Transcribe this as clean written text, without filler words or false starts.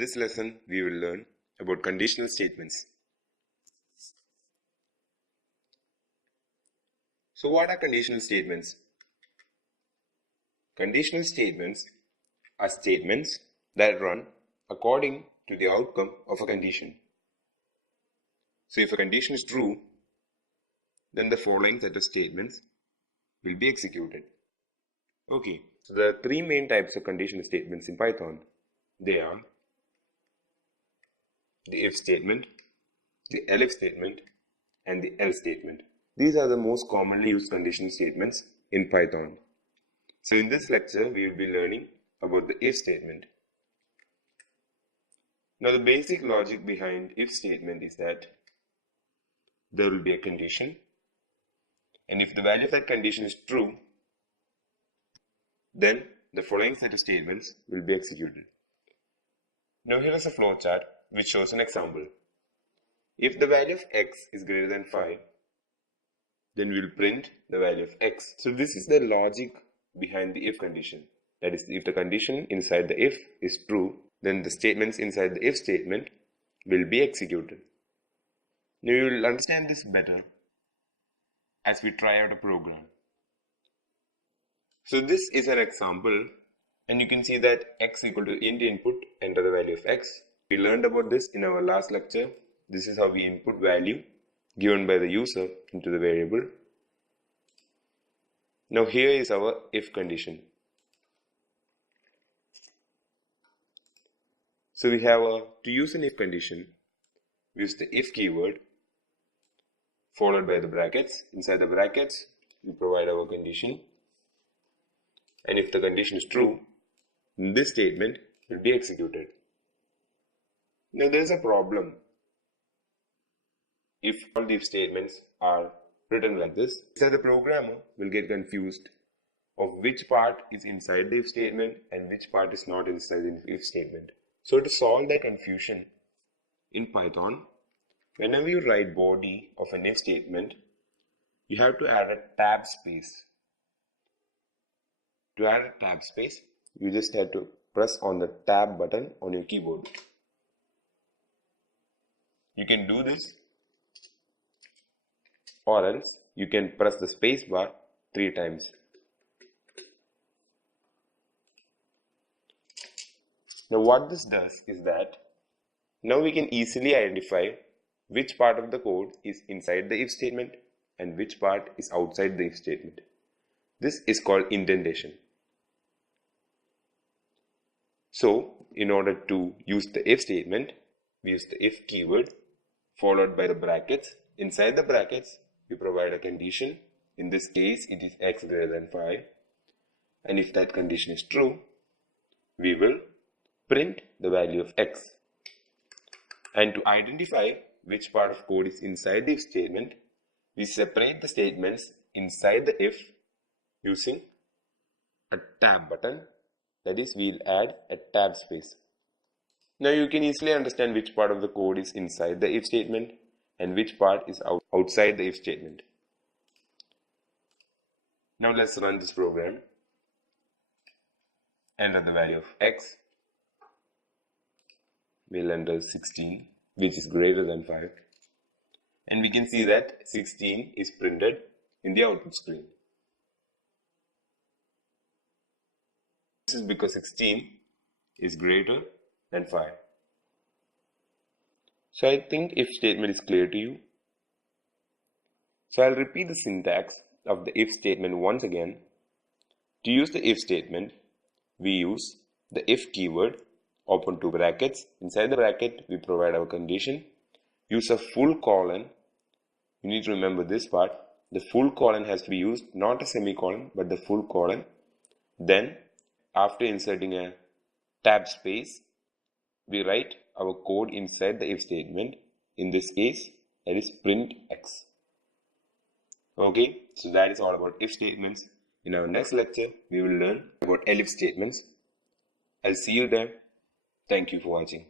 In this lesson, we will learn about conditional statements. So what are conditional statements? Conditional statements are statements that run according to the outcome of a condition. So if a condition is true, then the following set of statements will be executed. Okay, so there are three main types of conditional statements in Python. They are the if statement, the elif statement, and the else statement. These are the most commonly used conditional statements in Python. So in this lecture, we will be learning about the if statement. Now the basic logic behind if statement is that there will be a condition, and if the value of that condition is true, then the following set of statements will be executed. Now here is a flowchart which shows an example. If the value of x is greater than 5, then we will print the value of x. So this is the logic behind the if condition. That is, if the condition inside the if is true, then the statements inside the if statement will be executed. Now you will understand this better as we try out a program. So this is an example, and you can see that x equal to int input, enter the value of x. We learned about this in our last lecture. This is how we input value given by the user into the variable. Now here is our if condition. So we have to use an if condition, we use the if keyword followed by the brackets. Inside the brackets, we provide our condition. And if the condition is true, this statement will be executed. Now there is a problem. If all the if statements are written like this, then the programmer will get confused of which part is inside the if statement and which part is not inside the if statement. So to solve that confusion in Python, whenever you write body of an if statement, you have to add a tab space. To add a tab space, you just have to press on the tab button on your keyboard. You can do this, or else you can press the space bar 3 times. Now what this does is that now we can easily identify which part of the code is inside the if statement and which part is outside the if statement. This is called indentation. So in order to use the if statement, we use the if keyword followed by the brackets. Inside the brackets, we provide a condition. In this case, it is x greater than 5. And if that condition is true, we will print the value of x. And to identify which part of code is inside the if statement, we separate the statements inside the if using a tab button. That is, we'll add a tab space. Now you can easily understand which part of the code is inside the if statement and which part is outside the if statement. Now let's run this program. Enter the value of x. We'll enter 16, which is greater than 5. And we can see that 16 is printed in the output screen. This is because 16 is greater than 5. So I think if statement is clear to you. So I'll repeat the syntax of the if statement once again. To use the if statement, we use the if keyword, open 2 brackets. Inside the bracket, we provide our condition. Use a full colon. You need to remember this part. The full colon has to be used, not a semicolon, but the full colon. Then, after inserting a tab space, we write our code inside the if statement. In this case, that is print x. Okay, so that is all about if statements. In our next lecture, we will learn about elif statements. I'll see you there. Thank you for watching.